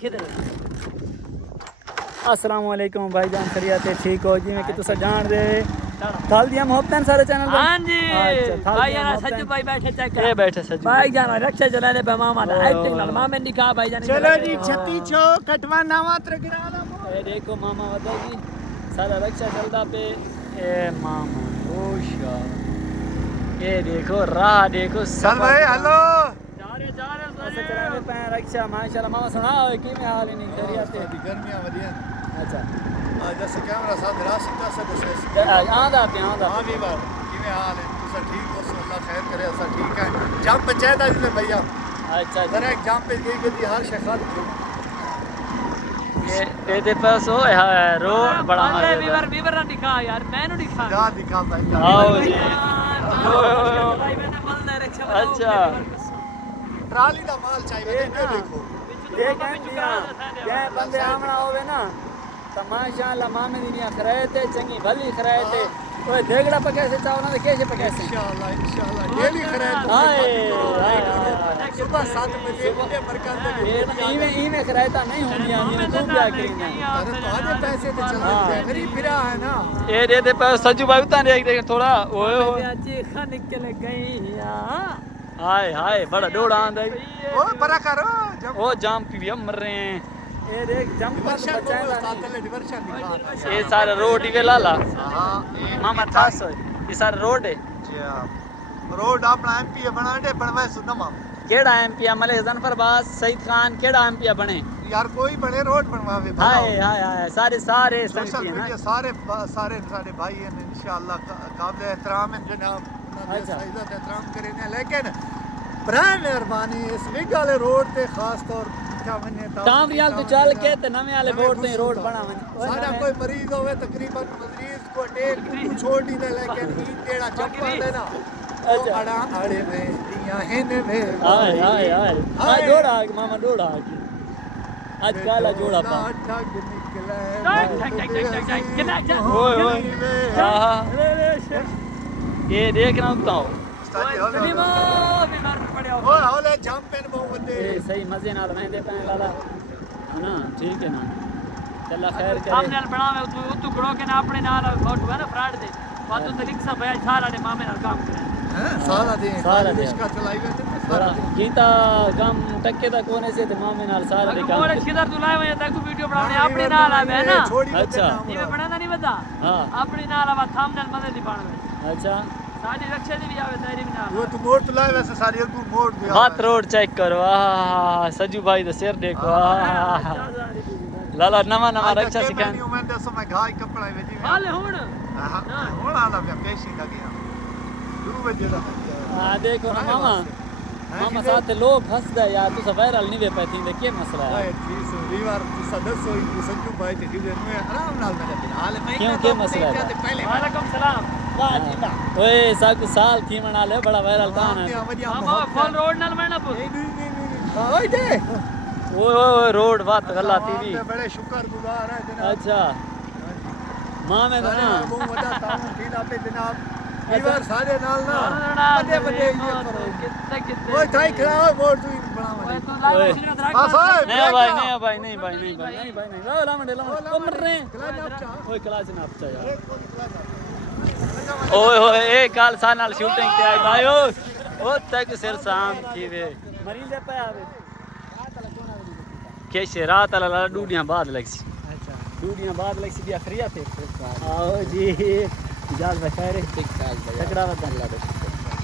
किधर अस्सलाम वालेकुम भाईजान, खैरियत है? ठीक हो जी? मैं कि तुसा जान दे थाल दिया मोहब्बत सारे चैनल पे। हां जी अच्छा, भाई यार सज्जू भाई बैठे चेक कर। ये बैठे सज्जू भाई जान रक्षा चलाने पे मामा दा एक्टिंग लाल मामे ने कहा भाई जान चलो जी छत्ती छो कटवा नावा त्रगिराला। ए देखो मामा वदा जी सारा रक्षा चलता पे। ए मामा ओशा ये देखो राह देखो चल भाई हेलो जा रहे ऐसे चलाने पे रक्षा माशाल्लाह। मामा सुनाओ कि में हाल नहीं खैरियत है? गर्मियां वधिया अच्छा आज जैसे कैमरा साथ राशि का सब से आंदा पे आंदा हां भी बात कि में हाल है तुसा ठीक हो अल्लाह खैर करे ऐसा ठीक है जंप पंचायत आज में भैया। अच्छा जरा एक जंप पे गई गई हर शखात ये दे पास हो है रो बड़ा अरे मजा वीवर ना दिखा यार मैंने दिखा जा दिखा भाई आओ जी। भाई मैंने बल दे रक्षा अच्छा ट्राली दा माल चाहिए ये देखो ये बंदे आमना होवे ना तो माशाल्लाह मामे दी निया खरायते चंगी भली खरायते ओए देगड़ा पे कैसे चाव ना कैसे पे कैसे इंशाल्लाह डेली खरायत हाय सुबह 7 बजे इंडिया मरकज में इमे खरायता नहीं होनी आनी तू क्या करेंगे? अरे तो आधे पैसे तो चल रहे हैं गरीब फिरा है ना। ये दे पे सज्जू भाई उतार देख थोड़ा ओए ओए अच्छी खा निकल गई यार। हाय हाय बड़ा डोड़ा आंदा ओ परा करो जब ओ जाम पी हम मर रहे हैं। ये देख जंप पर वर्षा बचाएगा तातले वर्षा दिखा ये सारा रोड ही लाला हां मामा थास ये सारा रोड है रोड अपना एमपी बनाने बनवा सुनमा केड़ा एमपी मलिक जनफरबाज सईद खान केड़ा एमपी बने यार कोई बड़े रोड बनवावे हाय हाय हाय सारे सारे सोशल संगती है मीडिया ना। सारे सारे सारे भाई हैं इंशाल्लाह काबिल एहतराम है जनाब अच्छा। इज्जत एहतराम करेंगे लेकिन बराए मेहरबानी इस विग वाले रोड पे खास तौर क्या मने टाम रियाल तो चल के ते नवे वाले बोर्ड ते रोड बना मन सारा कोई मरीज होवे तकरीबन मरीज को अटैक छोड़ दी लेकिन ई तेरा जंप वाले ना अच्छा। अड़ा अड़े में दिया हेने में हाय हाय हाय हाय डोड़ा मामा डोड़ा आज काला जोड़ा पा ठग निकले ओए ओए हां ये देखना बताओ ओ हौले जंप पेन बहु बंदे ये सही मजे नाल मैं दे पैन लाला है ना ठीक है ना चला खैर सामने करे नाल बनावे तू खड़ो के ना अपने नाल फोटो है ना फ्रॉड दे बातों ते रिक्शा भैया सारा दे मामे नाल काम करे हैं सारा दिन सारा दिन। रिक्शा चलाई हुए थे सारा गीता काम टक्के दा कोने से ते मामे नाल सारा दे काम और किधर तू लाए हुए तक वीडियो बनाने अपने नाल आवे है ना अच्छा। ये बनाना नहीं बता हां अपने नाल आवा थंबनेल मदद दी पाने अच्छा साडी रक्षा दी भी आवे तेरी भी नाल वो तो मोड़ तो लाए वैसे सारी अगू मोड़ दिया बात रोड चेक करो आह सजू भाई दा सिर देखो आह लाला नवा नवा रक्षा सिखान मैं दसो मैं घाई कपड़ा में जी हाले हुन होण आला पे पेशी लगी शुरू में जेदा आ देखो ना मामा मामा साथ लोग हंस गए यार तू सब वायरल नहीं वे पाती दे के मसला है भाई ठीक सो रीवार तू सदस्य हो संजू भाई ते किधर में आराम नाल मैं हाल में क्यों के मसला है पहले वालेकुम सलाम ओए साल की मना ले बड़ा वायरल कहां है मामा फुल रोड नाल बनना पो ओए दे ओए ओए रोड बात गलती भी बड़े शुक्रगुजार है जनाब अच्छा मां में तो ना बहुत बड़ा ताऊ दीना पे जनाब रीवार सारे नाल ना बड़े बड़े ये करो कितने ओए थाई खड़ा मोड़ तू बनावा तू लाइव मशीन रख बस ओए नहीं भाई नहीं ला मंडे ओ मर रहे ओए क्लास ना आपचा यार ओए ओए ए काल सा नाल शूटिंग ते आई भाई ओ तक सिर शाम की वे मरीज पे आवे कैसे रात वाला डूडियां बाद लगसी अच्छा डूडियां बाद लगसी भी खरिया थे आओ जी इजाज बखैर ठीक ठाक भाई तगड़ा वतन अल्लाह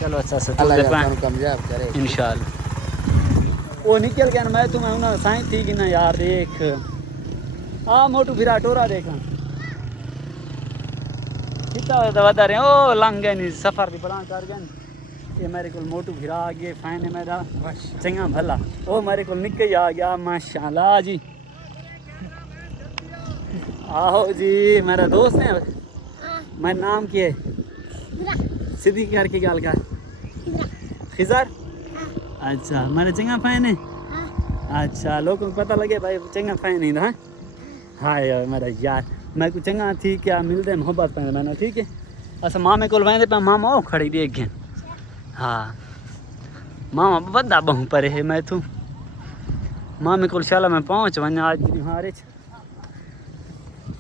चलो अच्छा से अल्लाह कामयाब करे इंशाल्लाह ओ निकल गया मैं तुम्हें उना साईं थी कि ना यार देख आ मोटू फिरा टोरा देखा कितना तो बता रहे ओ लंघ गए नहीं सफर भी बड़ा कर गए ये मेरे को मोटू फिरा आ गए फैन है मेरा चंगा भला ओ मेरे को निकल आ गया माशाल्लाह जी आओ जी मेरा दोस्त है मेरा नाम क्या है सीधी करके गाल का खिजर अच्छा मेरा चंगा फैन है अच्छा लोगों को पता लगे भाई चंगा फैन ही ना हाँ यार मेरा यार मैं कुछ चंगा थी क्या मिलते मोहब्बत पे मैंने ठीक है अच्छा मामे को वेंदे पे मामा ओ खड़ी देख गए हाँ मामा बदा बहु परे है मैं तू मामे को शाला मैं पहुंच वना आज दी हारे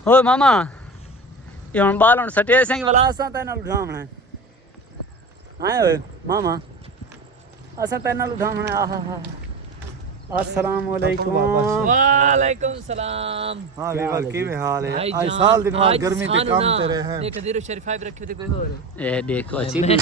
हो मामा ये हुन बाल हुन सटे सिंह वाला असां ते नाल उठावणा आए होए मामा असां ते नाल उठावणा आहा हा अस्सलाम वालेकुम वालेकुम सलाम हाँ वीवर की में हाल है भाई आज जान, साल दिन बाद आज गर्मी ते सानू कम ना, तेरे हैं देख जीरो शरीफाइव रखे थे कोई और ए देखो अच्छी भी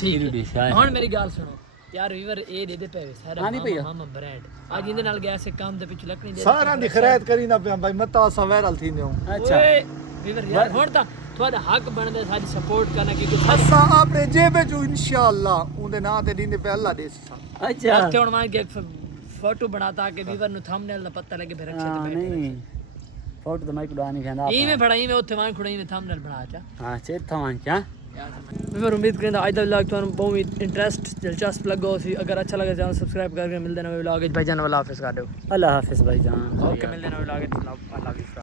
ठीक डिश है ਹੁਣ ਮੇਰੀ ਗੱਲ ਸੁਣੋ ਯਾਰ ਵੀਵਰ ਇਹ ਦੇ ਦੇ ਪਏ ਸਾਰਾ ਹਾਂ ਨੀ ਭਈਆ। ਮਾਮਾ ਬ੍ਰਾਂਡ ਅੱਜ ਇਹਦੇ ਨਾਲ ਗਿਆ ਸੇ ਕੰਮ ਦੇ ਪਿੱਛੇ ਲੱਕੜੀ ਦੇ सारा दी खैरात करी ना पिया भाई मता असा वायरल थी ने अच्छा ਓਏ ਵੀਵਰ ਯਾਰ ਹੁਣ ਤਾਂ ਤੁਹਾਡਾ ਹੱਕ ਬਣਦਾ ਸਾਡੀ ਸਪੋਰਟ ਕਰਨਾ ਕਿ ਕੁਛ असा अपने जेबे जो इंशाअल्लाह उनदे नाम ते दींदे पे अल्लाह देसी सा अच्छा ਇੱਥੇ ਹੁਣ ਮੈਂ ਕਿ ਫੋਟੋ ਬਣਾਤਾ ਕਿ ਵੀਵਰ ਨੂੰ ਥੰਬਨੇਲ ਦਾ ਪਤਾ ਲੱਗੇ ਫਿਰ ਅੱਛੇ हाँ, ਤੇ ਬੈਠ नहीं फोटो तो मैं कुड़ा नहीं कहना ਇਵੇਂ ਬੜਾ ਇਵੇਂ ਉੱਥੇ ਮੈਂ ਖੁੜਾ ਇਵੇਂ ਥੰਬਨੇਲ ਬਣਾ ਚਾ हाँ चेत था क्या ਵੀਵਰ ਉਮੀਦ ਕਰਦਾ ਅੱਜ ਦਾ ਵਲੌਗ ਤੁਹਾਨੂੰ ਬਹੁਤ ਇੰਟਰਸਟ ਦਿਲਚਸਪ ਲੱਗਾ ਸੀ ਅਗਰ ਅੱਛਾ ਲੱਗਾ ਚੈਨਲ ਸਬਸਕ੍ਰਾਈਬ ਕਰਕੇ ਮਿਲਦੇ ਨਵੇਂ ਵਲੌਗ ਵਿੱਚ ਭਾਈ ਜਾਨ ਵਾਲਾ ਹਾਫਿਜ਼ ਕਰ ਦਿਓ अल्लाह हाफिज भाईजान ਓਕੇ ਮਿਲਦੇ ਨਵੇਂ ਵਲੌਗ ਵਿੱਚ ਅੱਲਾਹ ਹਾਫਿਜ਼